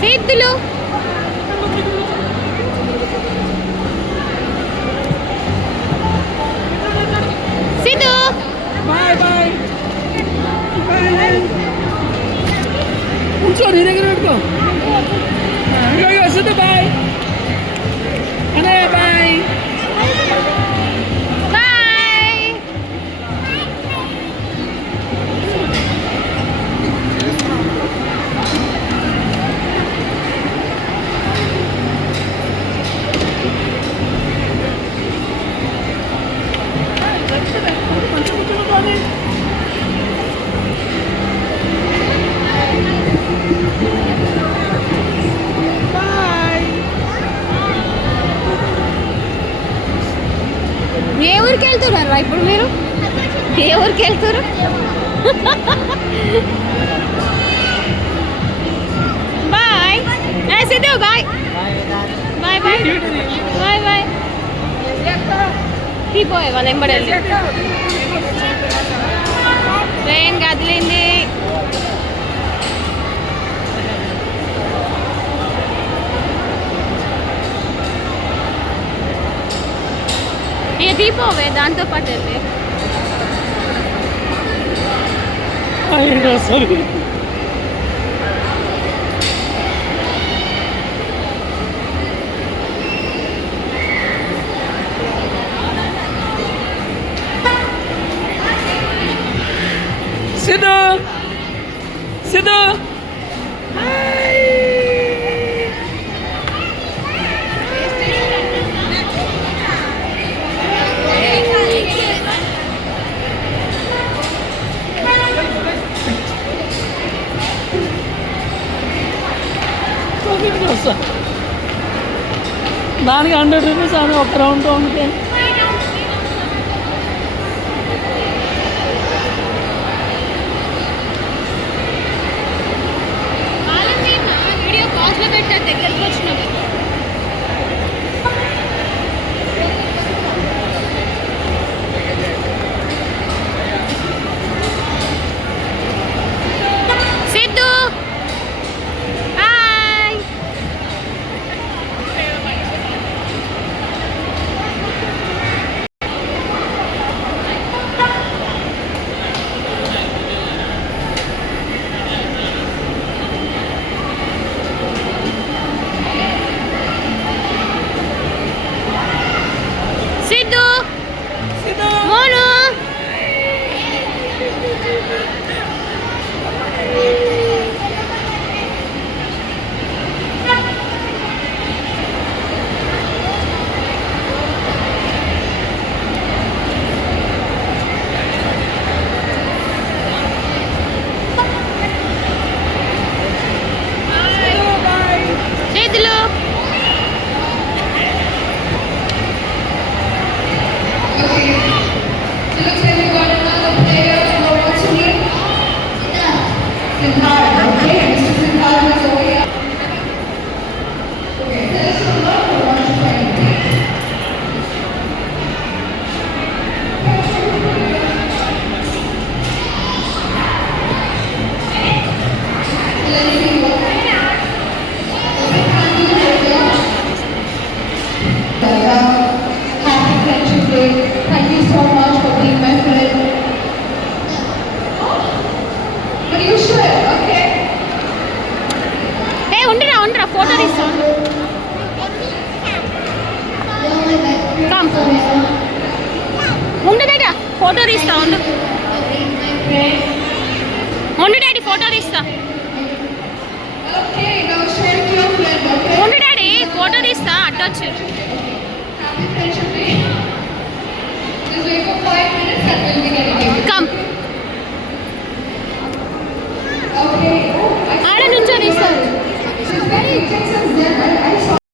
సేద్దులు Siddhu bye bye కూర్చో నీ దగ్గర పెట్టుకో సిద్ధు బాయ్ అనే బాయ్ బాయ్. ఏ ఊరికి వెళ్తున్నారు ఇప్పుడు మీరు? ఏ ఊరికి వెళ్తారు? Bye Siddhu bye bye bye bye bye bye వాళ్ళు ఎంబడేది ట్రైన్ కదిలింది. ఇక తీపోవే దాంతో పాటు వెళ్ళి సిద్ధు సిద్ధు దానికి 100 రూపీస్ అని ఒక రౌండ్ ఉంటే వీడియో కాల్స్లో పెట్టారు దగ్గరికి వచ్చినప్పుడు. సిద్ధు హాయ్ సిద్ధు మోను చేతులు Thank you so much for being my friend. But you should, okay? ఏ ఉండరా ఫోటో తీస్తా ఉండు డాడీ ఫోటో తీస్తా ఉండు డాడీ ఫోటో తీస్తా Okay, now share it to your friend, okay? ఉండు డాడీ ఫోటో తీస్తా అట్టొచ్చు. Happy Friendship Day. Just wait for 5 minutes and we'll be getting